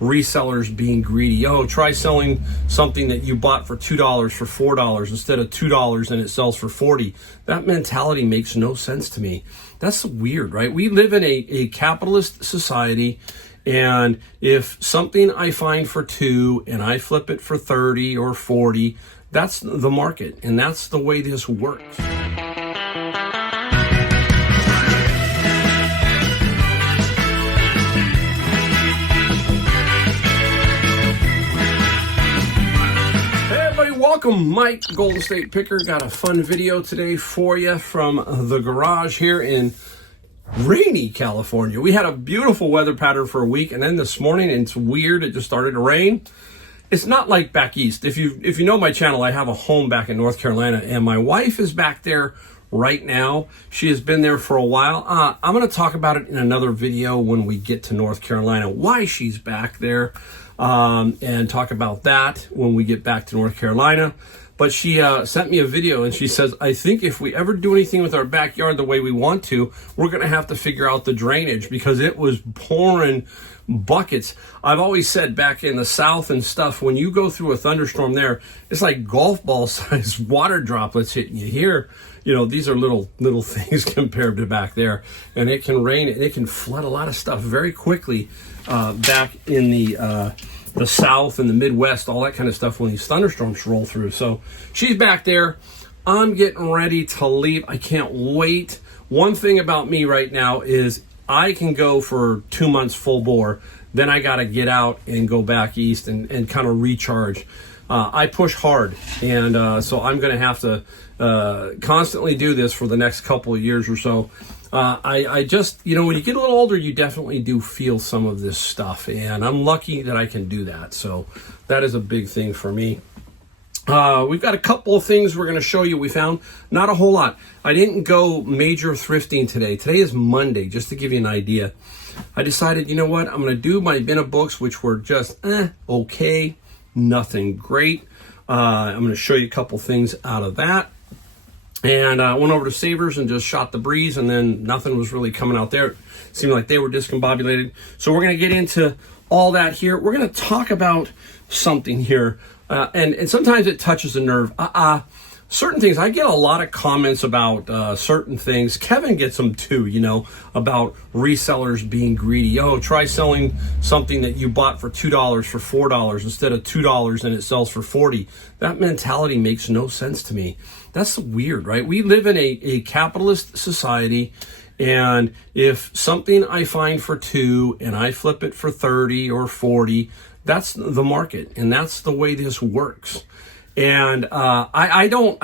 resellers being greedy. Oh, try selling something that you bought for $2 for $4 instead of $2 and it sells for 40. That mentality makes no sense to me. That's weird, right? We live in a capitalist society, and if something I find for 2 and I flip it for 30 or 40, that's the market, and that's the way this works. Welcome, Mike, Golden State Picker. Got a fun video today for you from the garage here in rainy California. We had a beautiful weather pattern for a week, and then this morning, and it's weird, it just started to rain. It's not like back east. If you know my channel, I have a home back in North Carolina, and my wife is back there right now. She has been there for a while. I'm going to talk about it in another video when we get to North Carolina, why she's back there. And talk about that when we get back to North Carolina. But she sent me a video, and she says, I think if we ever do anything with our backyard the way we want to, we're going to have to figure out the drainage, because it was pouring buckets. I've always said back in the South and stuff, when you go through a thunderstorm there, it's like golf ball sized water droplets hitting you. Here, you know, these are little things compared to back there, and it can rain and it can flood a lot of stuff very quickly back in the South and the Midwest, all that kind of stuff when these thunderstorms roll through. So she's back there. I'm getting ready to leave. I can't wait. One thing about me right now is I can go for 2 months full bore. Then I got to get out and go back east and kind of recharge. I push hard, and so I'm going to have to constantly do this for the next couple of years or so. I just, you know, when you get a little older, you definitely do feel some of this stuff, and I'm lucky that I can do that. So that is a big thing for me. We've got a couple of things we're going to show you. We found not a whole lot. I didn't go major thrifting today. Today is Monday, just to give you an idea. I decided, you know what, I'm going to do my bin of books, which were just okay, nothing great. I'm going to show you a couple things out of that. And I went over to Savers and just shot the breeze, and then nothing was really coming out there. It seemed like they were discombobulated. So we're going to get into all that here. We're going to talk about something here. And sometimes it touches a nerve. Certain things, I get a lot of comments about certain things. Kevin gets them too, you know, about resellers being greedy. Oh, try selling something that you bought for $2 for $4 instead of $2 and it sells for 40. That mentality makes no sense to me. That's weird, right? We live in a capitalist society, and if something I find for 2 and I flip it for 30 or 40, that's the market, and that's the way this works. And I don't,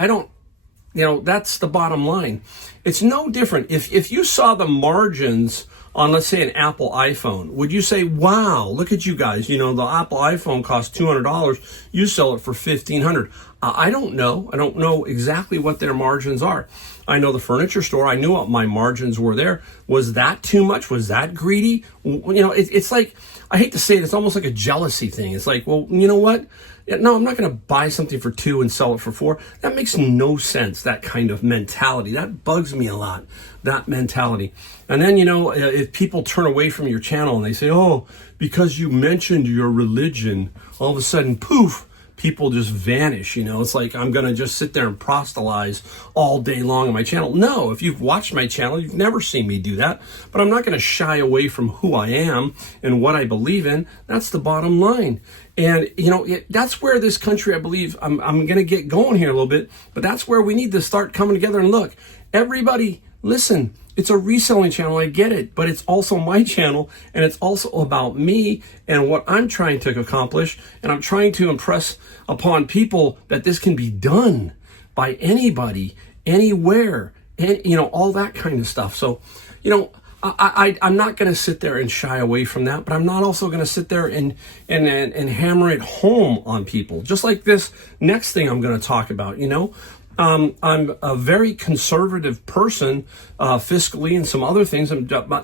you know, that's the bottom line. It's no different. If you saw the margins on, let's say, an Apple iPhone, would you say, wow, look at you guys, you know, the Apple iPhone costs $200, you sell it for $1,500. I don't know. I don't know exactly what their margins are. I know the furniture store, I knew what my margins were there. Was that too much? Was that greedy? You know, it's like, I hate to say it, it's almost like a jealousy thing. It's like, well, you know what? No, I'm not going to buy something for 2 and sell it for 4. That makes no sense, that kind of mentality. That bugs me a lot, that mentality. And then, you know, if people turn away from your channel and they say, oh, because you mentioned your religion, all of a sudden, poof, people just vanish. You know, it's like I'm going to just sit there and proselytize all day long on my channel. No, if you've watched my channel, you've never seen me do that. But I'm not going to shy away from who I am and what I believe in. That's the bottom line. And, you know, that's where this country, I believe, I'm going to get going here a little bit, but that's where we need to start coming together and look. Everybody, listen, it's a reselling channel, I get it, but it's also my channel, and it's also about me and what I'm trying to accomplish, and I'm trying to impress upon people that this can be done by anybody, anywhere, and, you know, all that kind of stuff. So, you know, I'm not going to sit there and shy away from that, but I'm not also going to sit there and hammer it home on people. Just like this next thing I'm going to talk about, you know. I'm a very conservative person, fiscally and some other things.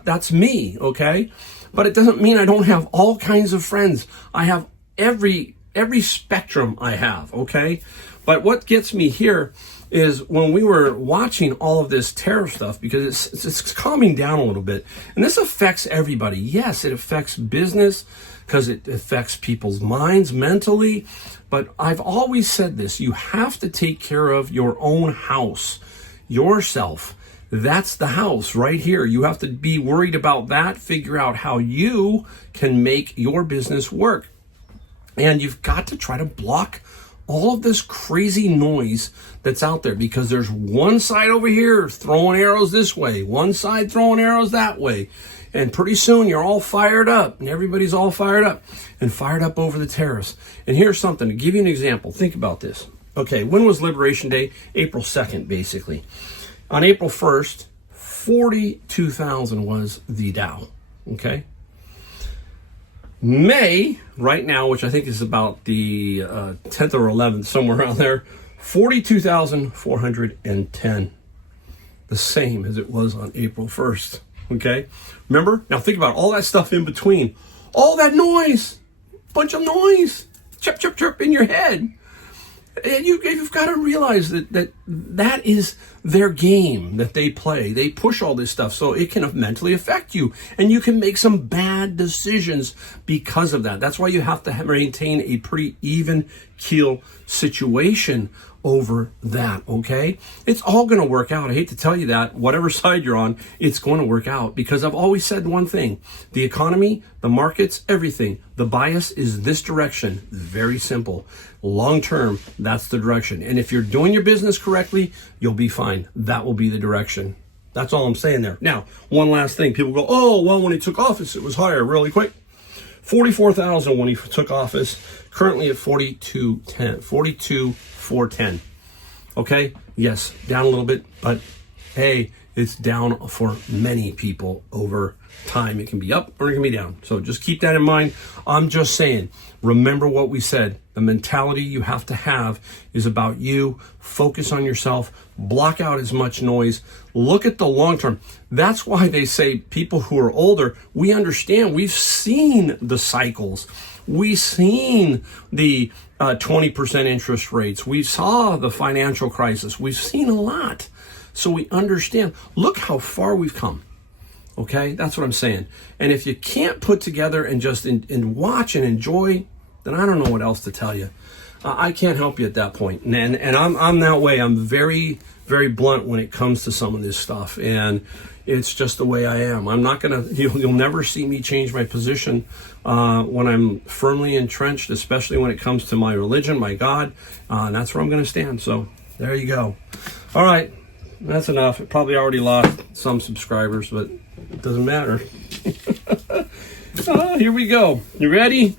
That's me, okay? But it doesn't mean I don't have all kinds of friends. I have every spectrum I have, okay? But what gets me here is when we were watching all of this tariff stuff, because it's calming down a little bit. And this affects everybody. Yes, it affects business. because it affects people's minds mentally. But I've always said this, you have to take care of your own house, yourself. That's the house right here. You have to be worried about that, figure out how you can make your business work. And you've got to try to block all of this crazy noise that's out there, because there's one side over here throwing arrows this way, one side throwing arrows that way. And pretty soon you're all fired up, and everybody's all fired up over the tariffs. And here's something to give you an example. Think about this. Okay, when was Liberation Day? April 2nd, basically. On April 1st, 42,000 was the Dow. Okay. May, right now, which I think is about the 10th or 11th, somewhere around there, 42,410. The same as it was on April 1st. Okay? Remember? Now think about all that stuff in between. All that noise. Bunch of noise. Chirp, chirp, chirp in your head. And you've got to realize that is their game that they play. They push all this stuff so it can mentally affect you, and you can make some bad decisions because of that. That's why you have to maintain a pretty even keel situation over that, okay? It's all going to work out. I hate to tell you that. Whatever side you're on, it's going to work out, because I've always said one thing. The economy, the markets, everything, the bias is this direction. Very simple. Long term, that's the direction. And if you're doing your business correctly, you'll be fine. That will be the direction. That's all I'm saying there. Now, one last thing. People go, oh, well, when he took office, it was higher really quick. 44,000 when he took office, currently at 42,410. Okay, yes, down a little bit, but hey, it's down for many people over time. It can be up or it can be down. So just keep that in mind. I'm just saying, remember what we said. The mentality you have to have is about you. Focus on yourself. Block out as much noise. Look at the long term. That's why they say people who are older, we understand. We've seen the cycles. We've seen the 20% interest rates. We saw the financial crisis. We've seen a lot. So we understand. Look how far we've come. Okay? That's what I'm saying. And if you can't put together and just and watch and enjoy, then I don't know what else to tell you. I can't help you at that point. And I'm that way. I'm very, very blunt when it comes to some of this stuff. And it's just the way I am. I'm not going to, you'll never see me change my position when I'm firmly entrenched, especially when it comes to my religion, my God. And that's where I'm going to stand. So there you go. All right. That's enough. It probably already lost some subscribers, but it doesn't matter. Here we go. You ready?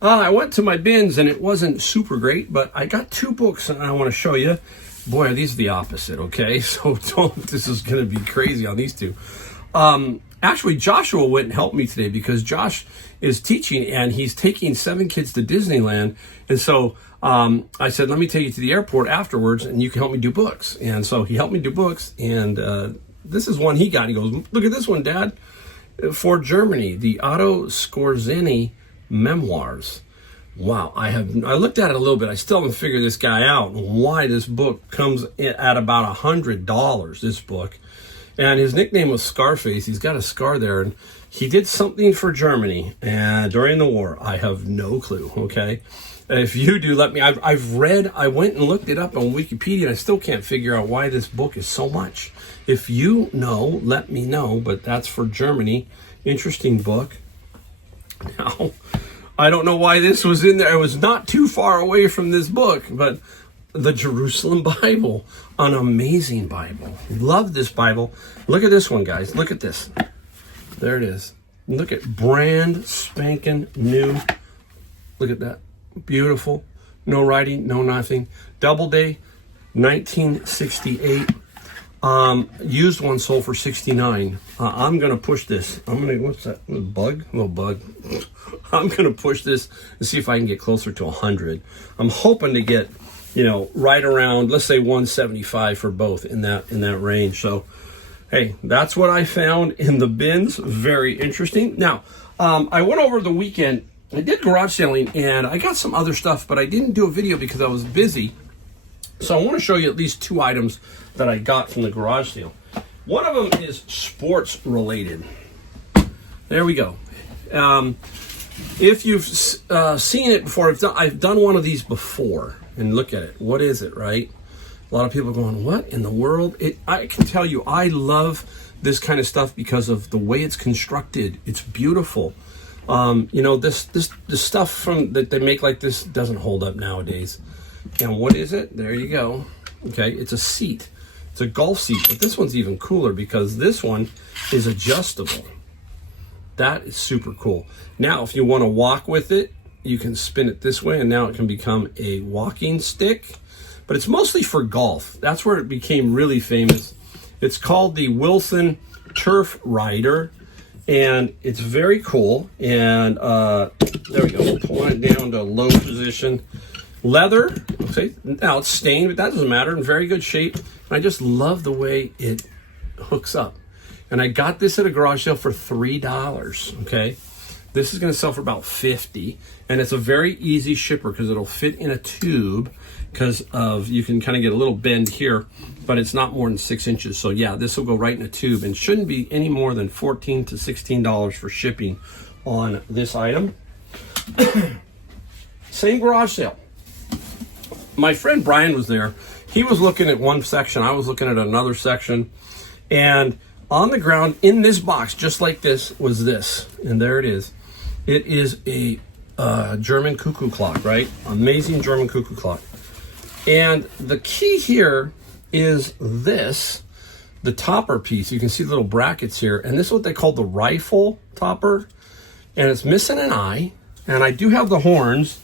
I went to my bins and it wasn't super great, but I got 2 books and I want to show you. Boy, are these the opposite, okay? So this is going to be crazy on these 2. Actually, Joshua went and helped me today because Josh is teaching and he's taking 7 kids to Disneyland. And so I said, let me take you to the airport afterwards and you can help me do books. And so he helped me do books. And this is one he got. He goes, look at this one, Dad. For Germany, the Otto Skorzeny Memoirs. Wow, I looked at it a little bit. I still haven't figured this guy out, why this book comes at about $100, this book. And his nickname was Scarface. He's got a scar there. And he did something for Germany during the war. I have no clue, okay? If you do, let me. I went and looked it up on Wikipedia, and I still can't figure out why this book is so much. If you know, let me know, but that's for Germany. Interesting book. Now, I don't know why this was in there. It was not too far away from this book, but the Jerusalem Bible, an amazing Bible. Love this Bible. Look at this one, guys. Look at this. There it is. Look at brand spanking new. Look at that. Beautiful. No writing, no nothing. Doubleday, 1968. Used one sold for $69. I'm gonna push this. What's that? A bug? A little bug. I'm gonna push this and see if I can get closer to 100. I'm hoping to get, right around, let's say 175 for both in that range. So, hey, that's what I found in the bins. Very interesting. Now, I went over the weekend. I did garage selling and I got some other stuff, but I didn't do a video because I was busy. So I want to show you at least 2 items that I got from the garage sale. One of them is sports related. There we go. If you've seen it before, I've done one of these before, and look at it. What is it, right? A lot of people are going, what in the world? I can tell you, I love this kind of stuff because of the way it's constructed. It's beautiful. You know, this stuff from that they make like this doesn't hold up nowadays. And what is it? There you go. Okay, it's a seat. It's a golf seat, but this one's even cooler because this one is adjustable. That is super cool. Now, if you want to walk with it, you can spin it this way, and now it can become a walking stick. But it's mostly for golf. That's where it became really famous. It's called the Wilson Turf Rider, and it's very cool. And there we go. Pulling it down to low position. Leather. Okay, now it's stained, but that doesn't matter. In very good shape. And I just love the way it hooks up. And I got this at a garage sale for $3. Okay, this is going to sell for about $50, and it's a very easy shipper because it'll fit in a tube. Because of you can kind of get a little bend here, but it's not more than 6 inches. So yeah, this will go right in a tube and shouldn't be any more than $14 to $16 for shipping on this item. Same garage sale. My friend Brian was there. He was looking at one section. I was looking at another section. And on the ground in this box, just like this, was this. And there it is. It is a German cuckoo clock, right? Amazing German cuckoo clock. And the key here is this, the topper piece. You can see the little brackets here. And this is what they call the rifle topper. And it's missing an eye. And I do have the horns.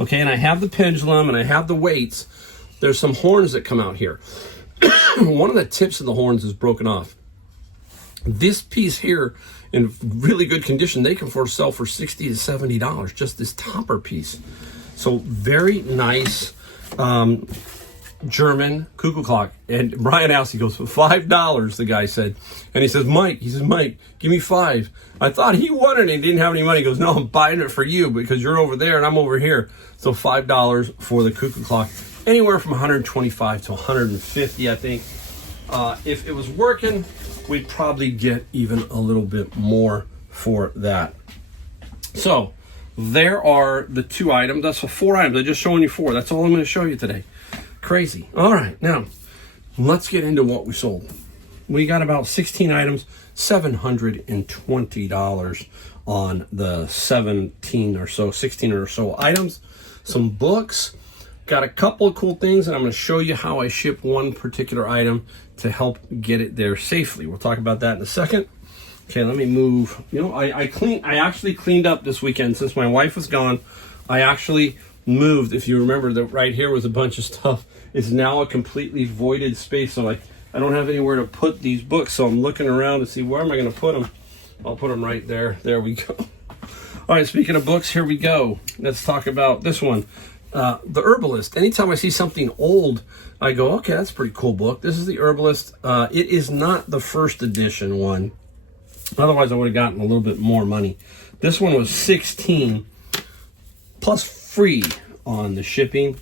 Okay, and I have the pendulum and I have the weights. There's some horns that come out here. One of the tips of the horns is broken off. This piece here, in really good condition, they can sell for $60 to $70, just this topper piece. So very nice German cuckoo clock. And Brian asked, he goes, $5, the guy said. And he says, Mike, give me $5. I thought he wanted it and didn't have any money. He goes, no, I'm buying it for you because you're over there and I'm over here. So $5 for the cuckoo clock. Anywhere from $125 to $150, I think. If it was working, we'd probably get even a little bit more for that. So there are the 2 items. That's the 4 items. I'm just showing you 4. That's all I'm going to show you today. Crazy. All right, now let's get into what we sold. We got about 16 items, $720 on the 16 or so items. Some books. Got a couple of cool things, and I'm going to show you how I ship one particular item to help get it there safely. We'll talk about that in a second. Okay, let me move. You know, I actually cleaned up this weekend since my wife was gone. I actually moved. If you remember, that right here was a bunch of stuff. It's now a completely voided space, so I don't have anywhere to put these books. So I'm looking around to see where am I going to put them. I'll put them right there. There we go. All right, speaking of books, here we go. Let's talk about this one. The Herbalist. Anytime I see something old, I go, okay, that's a pretty cool book. This is the Herbalist. It is not the first edition one. Otherwise, I would have gotten a little bit more money. This one was $16 plus free on the shipping.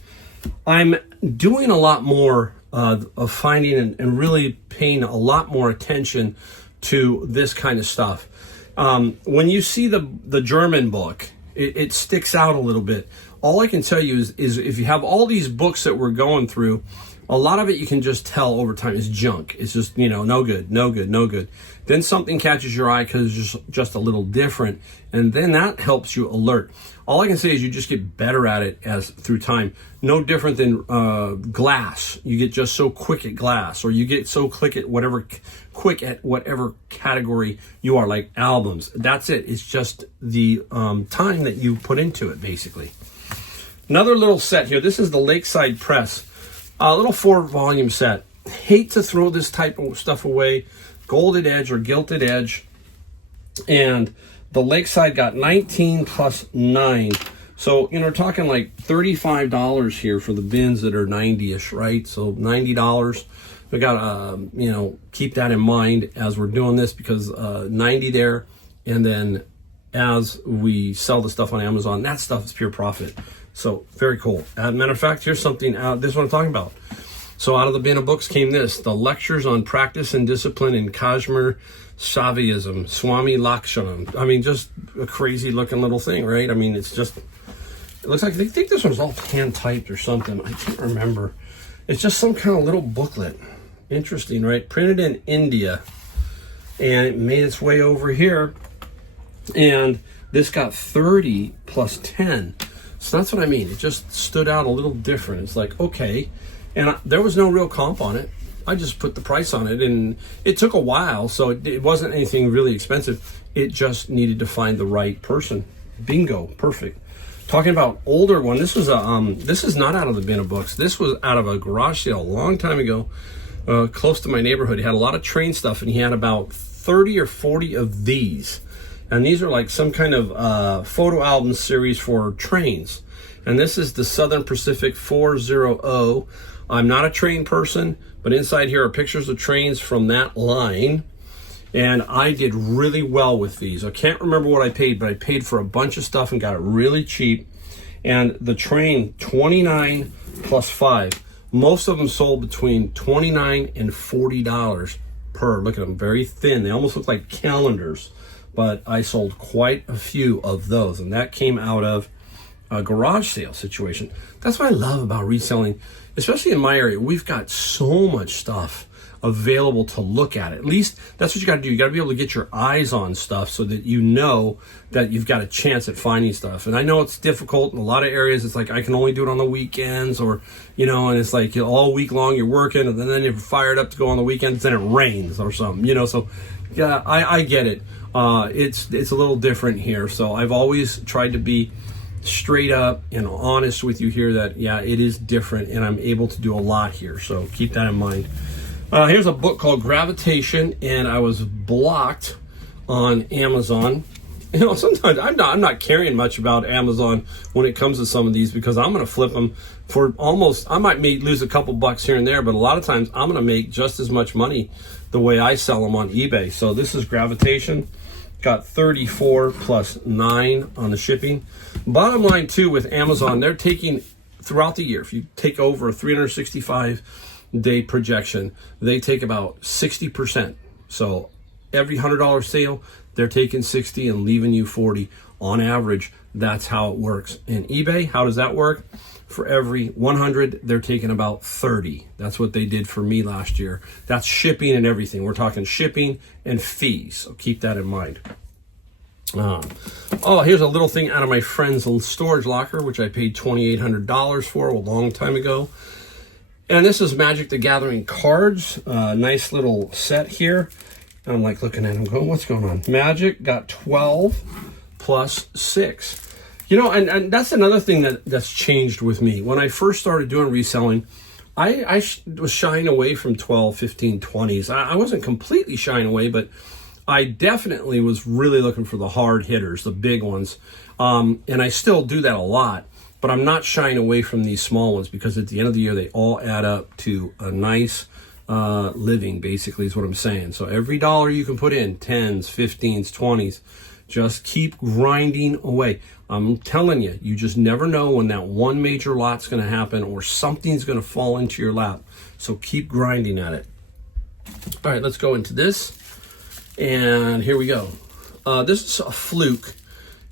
I'm doing a lot more of finding and really paying a lot more attention to this kind of stuff. When you see the German book, it sticks out a little bit. All I can tell you is if you have all these books that we're going through, a lot of it you can just tell over time is junk. It's just, no good, no good, no good. Then something catches your eye because it's just a little different, and then that helps you alert. All I can say is you just get better at it as through time. No different than glass. You get just so quick at glass, or you get so quick at whatever category you are, like albums. That's it. It's just the time that you put into it, basically. Another little set here. This is the Lakeside Press. A little 4-volume set. Hate to throw this type of stuff away. Golded edge or gilded edge. And the Lakeside got 19 plus 9. So, we're talking like $35 here for the bins that are 90-ish, right? So $90. We got to, keep that in mind as we're doing this, because 90 there. And then as we sell the stuff on Amazon, that stuff is pure profit. So very cool. Matter of fact, here's something, this is what I'm talking about. So out of the bin of books came this, The Lectures on Practice and Discipline in Kashmir Shaivism, Swami Lakshanam. I mean, just a crazy looking little thing, right? I mean, it's just, it looks like, they think this one's all hand typed or something. I can't remember. It's just some kind of little booklet. Interesting, right? Printed in India. And it made its way over here. And this got 30 plus 10. So that's what I mean. It just stood out a little different. It's like, okay. And there was no real comp on it. I just put the price on it, and it took a while, so it wasn't anything really expensive. It just needed to find the right person. Bingo, perfect. Talking about older one, this was this is not out of the bin of books. This was out of a garage sale a long time ago, close to my neighborhood. He had a lot of train stuff, and he had about 30 or 40 of these. And these are like some kind of photo album series for trains. And this is the Southern Pacific 400. I'm not a train person, but inside here are pictures of trains from that line. And I did really well with these. I can't remember what I paid, but I paid for a bunch of stuff and got it really cheap. And the train, 29 plus 5. Most of them sold between $29 and $40 per. Look at them, very thin. They almost look like calendars. But I sold quite a few of those, and that came out of a garage sale situation. That's what I love about reselling, especially in my area. We've got so much stuff available to look at least that's what you got to do. You got to be able to get your eyes on stuff so that you know that you've got a chance at finding stuff. And I know it's difficult in a lot of areas. It's like, I can only do it on the weekends, or, you know, and it's like all week long you're working, and then you're fired up to go on the weekends, then it rains or something, you know. So yeah, I get it. It's a little different here. So I've always tried to be straight up and honest with you here that, yeah, it is different, and I'm able to do a lot here. So keep that in mind. Here's a book called Gravitation, and I was blocked on Amazon. You know, sometimes I'm not caring much about Amazon when it comes to some of these, because I'm going to flip them for almost, I might lose a couple bucks here and there, but a lot of times I'm going to make just as much money the way I sell them on eBay. So this is Gravitation. Got 34 plus 9 on the shipping. Bottom line too with Amazon, they're taking throughout the year, if you take over a 365-day projection, they take about 60%. So every $100 sale, they're taking 60 and leaving you 40 on average. That's how it works. In eBay, how does that work? For every 100, they're taking about 30. That's what they did for me last year. That's shipping and everything. We're talking shipping and fees, so keep that in mind. Oh, here's a little thing out of my friend's storage locker, which I paid $2,800 for a long time ago. And this is Magic the Gathering cards. Nice little set here. I'm like looking at them going, what's going on? Magic got 12 plus 6. You know, and that's another thing that's changed with me. When I first started doing reselling, I was shying away from 12, 15, 20s. I wasn't completely shying away, but I definitely was really looking for the hard hitters, the big ones. And I still do that a lot, but I'm not shying away from these small ones, because at the end of the year, they all add up to a nice living, basically, is what I'm saying. So every dollar you can put in, 10s, 15s, 20s, just keep grinding away. I'm telling you, you just never know when that one major lot's going to happen or something's going to fall into your lap. So keep grinding at it. All right, let's go into this. And here we go. This is a Fluke,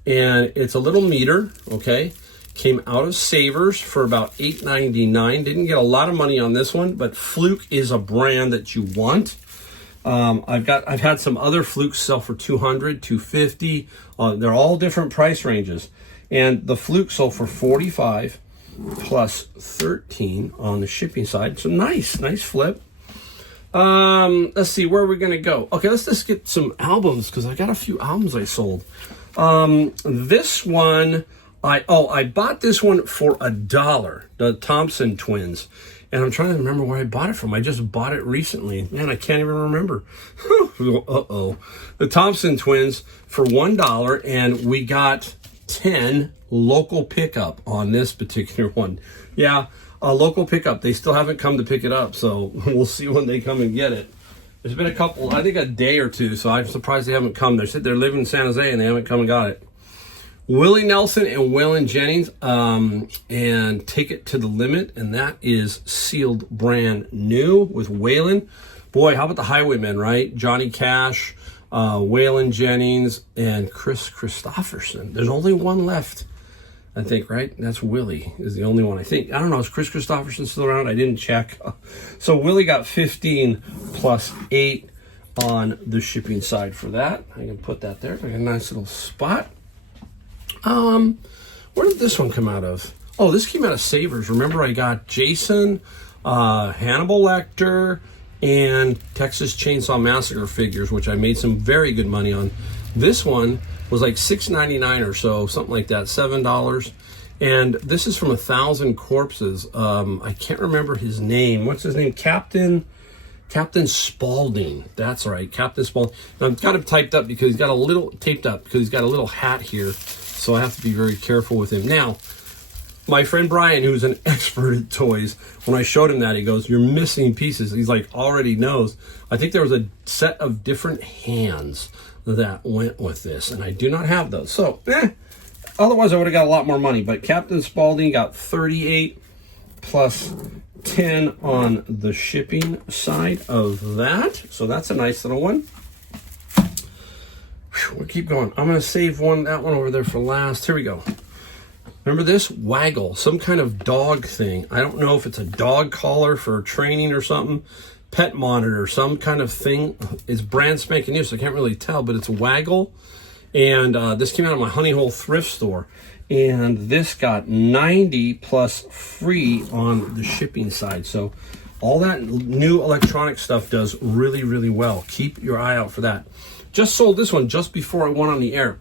and it's a little meter, okay? Came out of Savers for about $8.99. Didn't get a lot of money on this one, but Fluke is a brand that you want. I've had some other Flukes sell for $200, $250. They're all different price ranges, and the Fluke sold for $45 plus 13 on the shipping side. So nice flip. Let's see, where are we gonna go? Okay, let's just get some albums, because I got a few albums I sold. This one, I bought this one for $1, the Thompson Twins. And I'm trying to remember where I bought it from. I just bought it recently. Man, I can't even remember. Uh-oh. The Thompson Twins for $1, and we got 10 local pickup on this particular one. Yeah, a local pickup. They still haven't come to pick it up, so we'll see when they come and get it. There's been a couple, I think a day or two, so I'm surprised they haven't come. They said they're living in San Jose, and they haven't come and got it. Willie Nelson and Waylon Jennings, and Take It to the Limit, and that is sealed brand new with Waylon. Boy, how about the Highwaymen, right? Johnny Cash, Waylon Jennings, and Chris Christopherson. There's only one left, I think, right? That's Willie is the only one, I think. I don't know, is Chris Christopherson still around? I didn't check. So Willie got 15 plus 8 on the shipping side for that. I can put that there. Like a nice little spot. Where did this one come out of? Oh, this came out of Savers. Remember, I got Jason, Hannibal Lecter, and Texas Chainsaw Massacre figures, which I made some very good money on. This one was like $6.99 or so, something like that, $7. And this is from 1,000 Corpses. I can't remember his name. What's his name? Captain Spaulding. That's right, Captain Spaulding. Now, I've got him typed up because he's got a little taped up because he's got a little hat here, so I have to be very careful with him. Now, my friend Brian, who's an expert at toys, when I showed him that, he goes, "You're missing pieces." He's like, already knows. I think there was a set of different hands that went with this, and I do not have those. So, otherwise I would have got a lot more money. But Captain Spaulding got 38 plus 10 on the shipping side of that. So that's a nice little one. We'll keep going. I'm going to save that one over there for last. Here we go. Remember this? Waggle, some kind of dog thing. I don't know if it's a dog collar for training or something. Pet monitor, some kind of thing. It's brand spanking new, so I can't really tell, but it's Waggle. And this came out of my Honey Hole thrift store. And this got 90 plus free on the shipping side. So all that new electronic stuff does really, really well. Keep your eye out for that. Just sold this one just before I went on the air.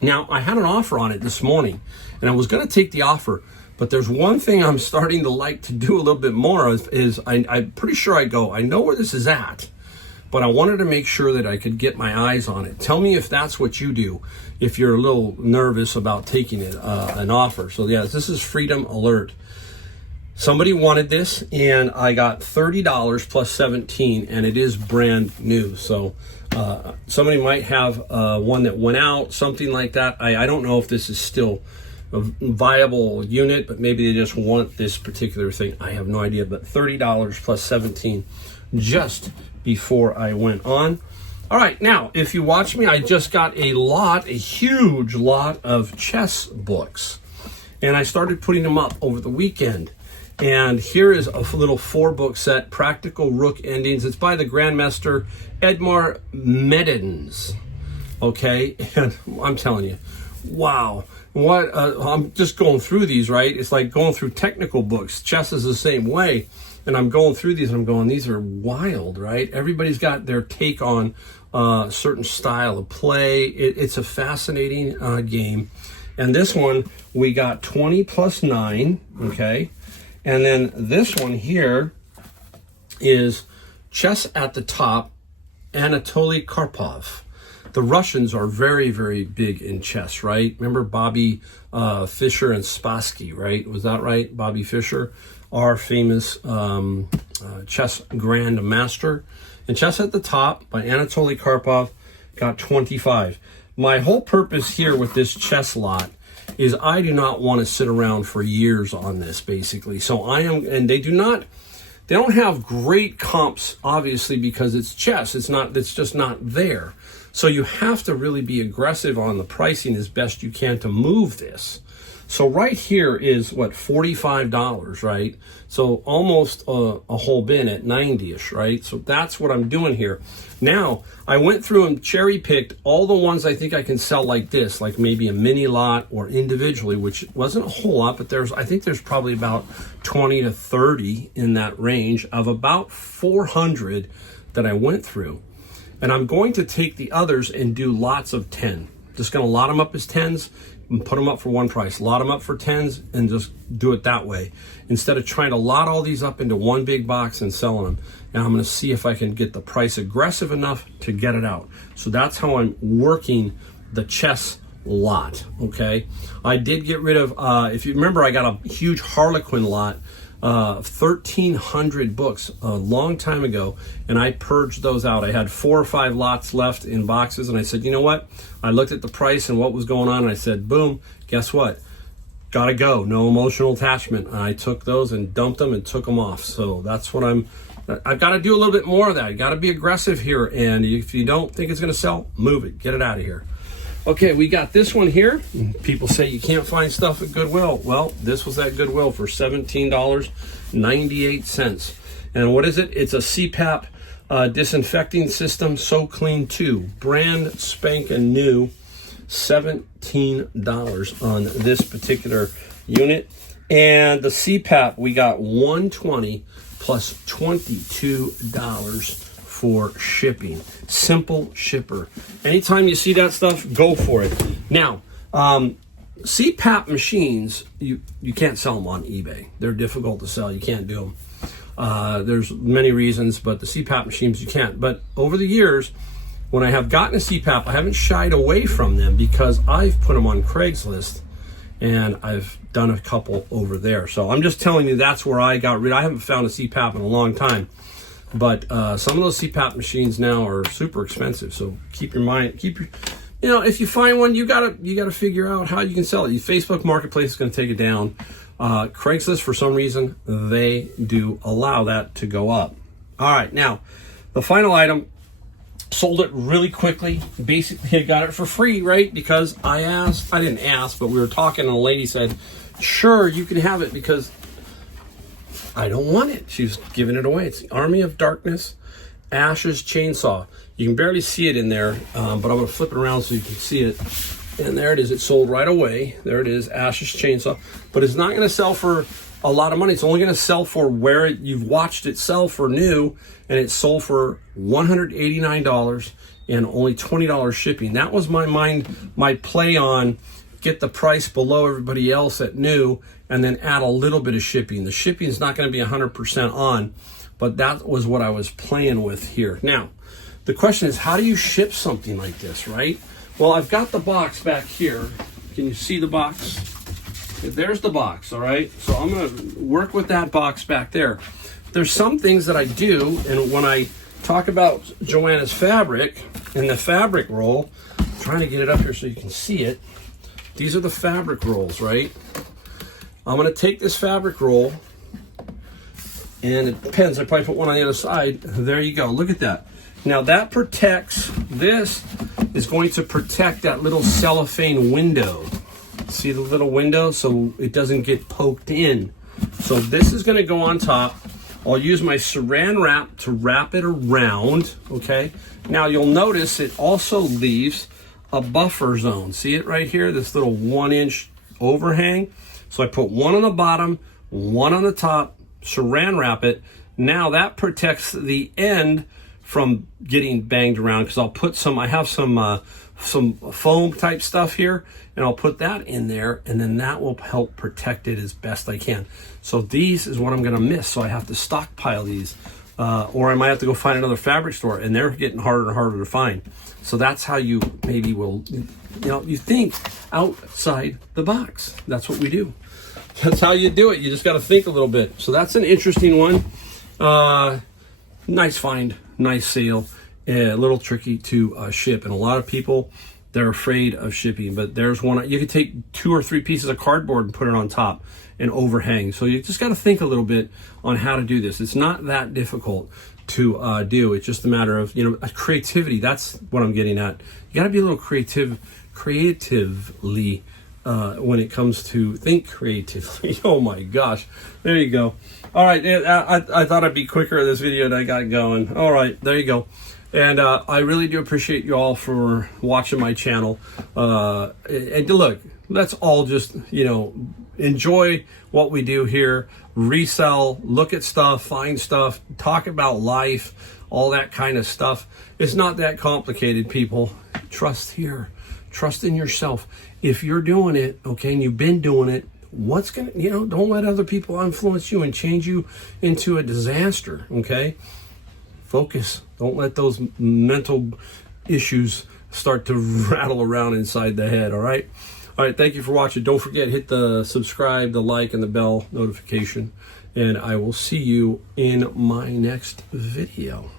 Now, I had an offer on it this morning, and I was going to take the offer, but there's one thing I'm starting to like to do a little bit more is I'm pretty sure I know where this is at, but I wanted to make sure that I could get my eyes on it. Tell me if that's what you do, if you're a little nervous about taking it, an offer. So, yeah, this is Freedom Alert. Somebody wanted this, and I got $30 plus 17, and it is brand new. So somebody might have one that went out, something like that. I don't know if this is still a viable unit, but maybe they just want this particular thing. I have no idea, but $30 plus 17 just before I went on. All right, now, if you watch me, I just got a huge lot of chess books, and I started putting them up over the weekend. And here is a little 4-book set, Practical Rook Endings. It's by the Grandmaster Edmar Medens. Okay, and I'm telling you, wow. What I'm just going through these, right? It's like going through technical books. Chess is the same way. And I'm going through these and I'm going, these are wild, right? Everybody's got their take on a certain style of play. It's a fascinating game. And this one, we got 20 plus 9, okay? And then this one here is Chess at the Top, Anatoly Karpov. The Russians are very, very big in chess, right? Remember Bobby Fischer and Spassky, right? Was that right? Bobby Fischer, our famous chess grandmaster. And Chess at the Top by Anatoly Karpov got 25. My whole purpose here with this chess lot is I do not want to sit around for years on this, basically. So I am, and they don't have great comps, obviously, because it's chess. It's just not there. So you have to really be aggressive on the pricing as best you can to move this. So right here is what, $45, right? So almost a whole bin at 90-ish, right? So that's what I'm doing here. Now, I went through and cherry picked all the ones I think I can sell like this, like maybe a mini lot or individually, which wasn't a whole lot, but I think there's probably about 20 to 30 in that range of about 400 that I went through. And I'm going to take the others and do lots of 10. Just going to lot them up as 10s and put them up for one price. Lot them up for 10s and just do it that way. Instead of trying to lot all these up into one big box and selling them. And I'm going to see if I can get the price aggressive enough to get it out. So that's how I'm working the chess lot, okay? I did get rid of, if you remember, I got a huge Harlequin lot 1,300 books a long time ago, and I purged those out. I had 4 or 5 lots left in boxes, and I said, you know what? I looked at the price and what was going on, and I said, boom, guess what? Gotta go. No emotional attachment. I took those and dumped them and took them off. So that's what I've got to do a little bit more of that. You got to be aggressive here, and if you don't think it's going to sell, move it. Get it out of here. Okay, we got this one here. People say you can't find stuff at Goodwill. Well, this was at Goodwill for $17.98. And what is it? It's a CPAP disinfecting system, So Clean 2. Brand spanking new. $17 on this particular unit. And the CPAP, we got $120 plus $22 for shipping. Simple shipper. Anytime you see that stuff, go for it. Now, CPAP machines, you can't sell them on eBay. They're difficult to sell. You can't do them. There's many reasons, but the CPAP machines you can't. But over the years, when I have gotten a CPAP, I haven't shied away from them because I've put them on Craigslist, and I've done a couple over there. So I'm just telling you that's where I got rid. I haven't found a CPAP in a long time. But some of those CPAP machines now are super expensive. So keep your mind, if you find one, you gotta figure out how you can sell it. Your Facebook Marketplace is going to take it down. Craigslist, for some reason, they do allow that to go up. All right, now the final item, sold it really quickly. Basically, I got it for free, right? Because I didn't ask, but we were talking, and the lady said, "Sure, you can have it," because I don't want it. She was giving it away. It's the Army of Darkness Ashes Chainsaw. You can barely see it in there, but I'm going to flip it around so you can see it. And there it is. It sold right away. There it is, Ashes Chainsaw. But it's not going to sell for a lot of money. It's only going to sell for where you've watched it sell for new, and it sold for $189 and only $20 shipping. That was my play on get the price below everybody else at new, and then add a little bit of shipping. The shipping is not going to be 100% on, but that was what I was playing with here. Now, the question is, how do you ship something like this, right? Well, I've got the box back here. Can you see the box? There's the box, all right? So I'm going to work with that box back there. There's some things that I do, and when I talk about Joanna's fabric and the fabric roll, I'm trying to get it up here so you can see it. These are the fabric rolls, right? I'm going to take this fabric roll, and it depends. I probably put one on the other side. There you go. Look at that. Now that protects, this is going to protect that little cellophane window. See the little window? So it doesn't get poked in. So this is going to go on top. I'll use my saran wrap to wrap it around, okay? Now you'll notice it also leaves a buffer zone. See it right here? This little 1-inch overhang. So I put one on the bottom, one on the top, saran wrap it. Now that protects the end from getting banged around, because I'll put I have some foam type stuff here, and I'll put that in there, and then that will help protect it as best I can. So these is what I'm going to miss, so I have to stockpile these, or I might have to go find another fabric store, and they're getting harder and harder to find. So that's how you maybe will, you think outside the box. That's what we do. That's how you do it. You just got to think a little bit. So that's an interesting one. Nice find, nice sale. A little tricky to ship, and a lot of people, they're afraid of shipping. But there's one. You could take 2 or 3 pieces of cardboard and put it on top and overhang. So you just got to think a little bit on how to do this. It's not that difficult to do. It's just a matter of creativity. That's what I'm getting at. You got to be a little creatively when it comes to think creatively. Oh my gosh, there you go. All right, I thought I'd be quicker in this video than I got going. All right, there you go. And I really do appreciate you all for watching my channel. And look, let's all just, enjoy what we do here. Resell, look at stuff, find stuff, talk about life, all that kind of stuff. It's not that complicated, people. Trust here. Trust in yourself. If you're doing it, okay, and you've been doing it, don't let other people influence you and change you into a disaster, okay? Focus. Don't let those mental issues start to rattle around inside the head, all right? All right, thank you for watching. Don't forget, hit the subscribe, the like, and the bell notification. and I will see you in my next video.